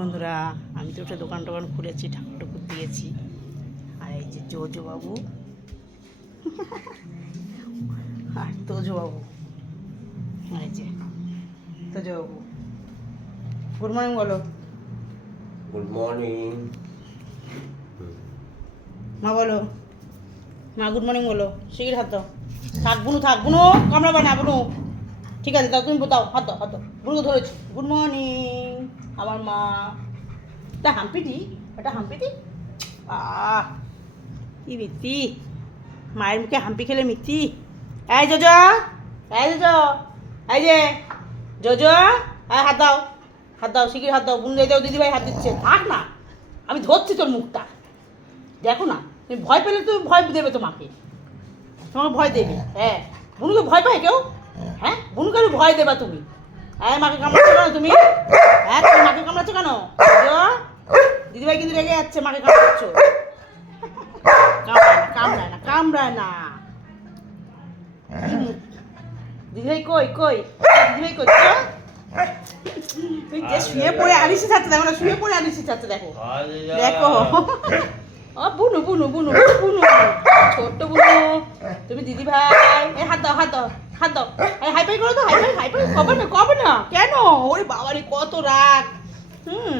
বন্ধুরা আমি তো একটা দোকান টোকান খুলেছি ঠাকুর ঠাকুর দিয়েছি। আর এই যে জোজো বাবু। আর তোজো বাবু। এই যে তোজো বাবু। গুড মর্নিং বলো। গুড মর্নিং মা বলো। মা গুড মর্নিং বলো। শিগির হাত থাক বুনু থাক। বুনু কামড়াবে না বুনু। ঠিক আছে দাও তুমি বোতাও হাত হাত বুনুকে ধরেছি। গুড মর্নিং আমার মা। তা হাম্পিটি? ওটা হাম্পিটি? আহ, কি মিত্তি মায়ের মুখে হাম্পি খেলে মিত্তি এই জোজ এই জোজ, এই যে, জোজ, এই হাত দাও হাত দাও শিগির হাত দাও বুনু দাও, দিদিভাই হাত দিচ্ছে। থাক না, আমি ধরছি তোর মুখটা। দেখো না, তুমি ভয় পেলে তো ভয় দেবে তোমাকে। তোমাকে ভয় দেবে। হ্যাঁ বুনুকে ভয় পায় কেউ? হ্যাঁ বুনুকে ভয় দেবা তুমি। হ্যাঁ মাকে কামড়াচ্ছ কেন তুমি? হ্যাঁ তুমি মাকে কামড়াচ্ছ কেন? দিদিভাই কিন্তু রেগে যাচ্ছে, মাকে কামড়াচ্ছ। কামড়ায় না কামড়ায় না দিদিভাই কই কই? দিদিভাই কই তুই যে শুয়ে পড়ে আনিসি ছাড়তে দেখো না, শুয়ে পড়ে আনিসি ছাড়তে দেখো। দেখো। ও, বুনু বুনু বুনু বুনু। ছোট্ট বুনু। তুমি দিদি ভাই এই হাত দাও হাত দাও হাত দাও। হাই ফাই করো তো হাই ফাই হাই ফাই কবে না কেন? ওরে বাবারে কত রাগ। হুম।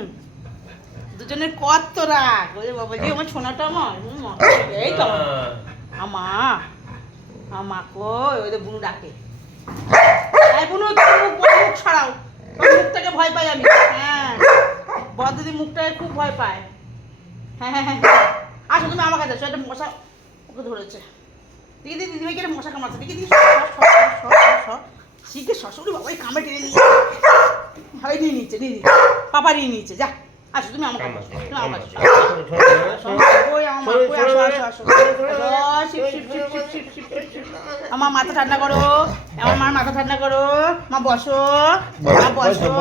দুজনের কত রাগ। ওরে বাবা জি আমার সোনাটা আমার। এই তো আমা আমা কই? ওই বুনু ডাকে। এই বুনু তুমি মুখ মুখ ছাড়াও ওর মুখ থেকে ভয় পাই আমি। হ্যাঁ। বড় দিদি মুখটাকে খুব ভয় পায়। হ্যাঁ হ্যাঁ হ্যাঁ হ্যাঁ। আসো, তুমি আমার কাছে একটা মশা ওকে ধরেছে। দিদি দিদি ভাইকে মশা কামড়াচ্ছে। দেখি দিদি শিখে শ্বশুরি বাবাই কামড়ে টেনে বাবারই নিচে যা। আসো তুমি আমার কাছে তুমি আমার আমার মাথা ঠান্ডা করো আমার মার মাথা ঠান্ডা করো মা বসো মা বসো।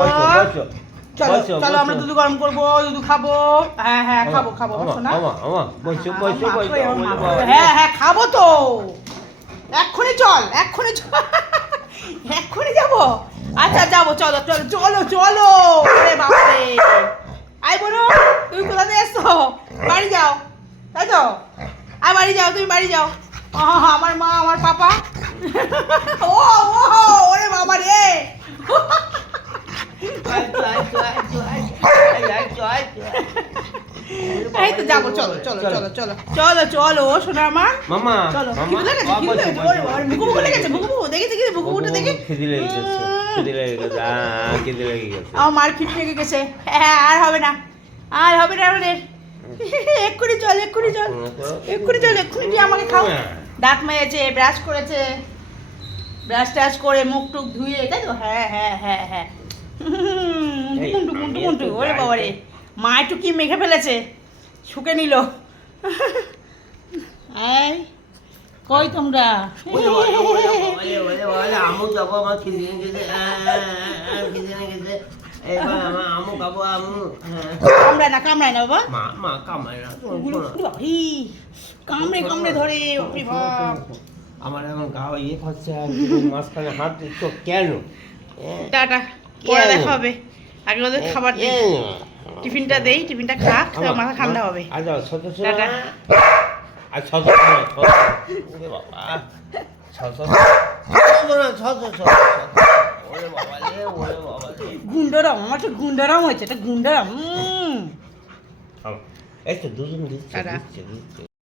চলো চলো আমরা দুধ গরম করব দুধ খাব হ্যাঁ হ্যাঁ খাব খাব বসো না। হ্যাঁ হ্যাঁ খাব তো। এক্ষুনি চল এক্ষুনি চল। আচ্ছা যাব চলো চলো চলো চলো। ওরে বাপরে। আই বলো তুমি কোথা থেকে এসছো? বাড়ি যাও তাই তো? আয় বাড়ি যাও তুমি বাড়ি যাও। আহা, আমার মা আমার পাপা। ও ও ওরে বাবা রে। এই তো যাব চলো চলো চলো। চলো চলো। চলো ও শোনা আমার মামা চলো। খিদে লেগেছে খিদে লেগেছে? বুকু বুকু লেগেছে বুকু বুকু দেখি দেখি বুকু বুকুটা দেখি? খিদে লেগে আমার লেগে গেছে। হ্যাঁ আর হবে না। আর হবে না আমাদের। এক্ষুনি চল এক্ষুনি চল। এক্ষুনি চল এক্ষুনি দিয়ে আমাকে খাও। দাঁত মেয়েছে ব্রাশ করেছে। ব্রাশ টাশ করে মুখ টুক ধুয়ে তাই তো? হ্যাঁ হ্যাঁ হ্যাঁ হ্যাঁ। কুন্টু আমি ওরে বাবা রে মা একটু কি মেখে ফেলেছে? শুকে নিল। এই। কই তোমরা? আমার কামড়ায় কামড়ে কামড়ে ধরে আমার এখন গা ইয়ে হচ্ছে মাঝখানে হাত দিচ্ছ কেন? টাটা হবে আগে ওদের খাবার টিফিনটা দেই টিফিনটা খাক মাথা ঠান্ডা হবে। আচ্ছা 아 저서 저서 오래 봐봐. 저서 오늘은 뭐, 아. 저서 저서 오래 봐봐. 예 오래 봐봐. 군더랑 맞아 군더랑 맞아 군더랑. 음. 어. 알아. 에이 늦은 늦지 알아. 늦지 늦지.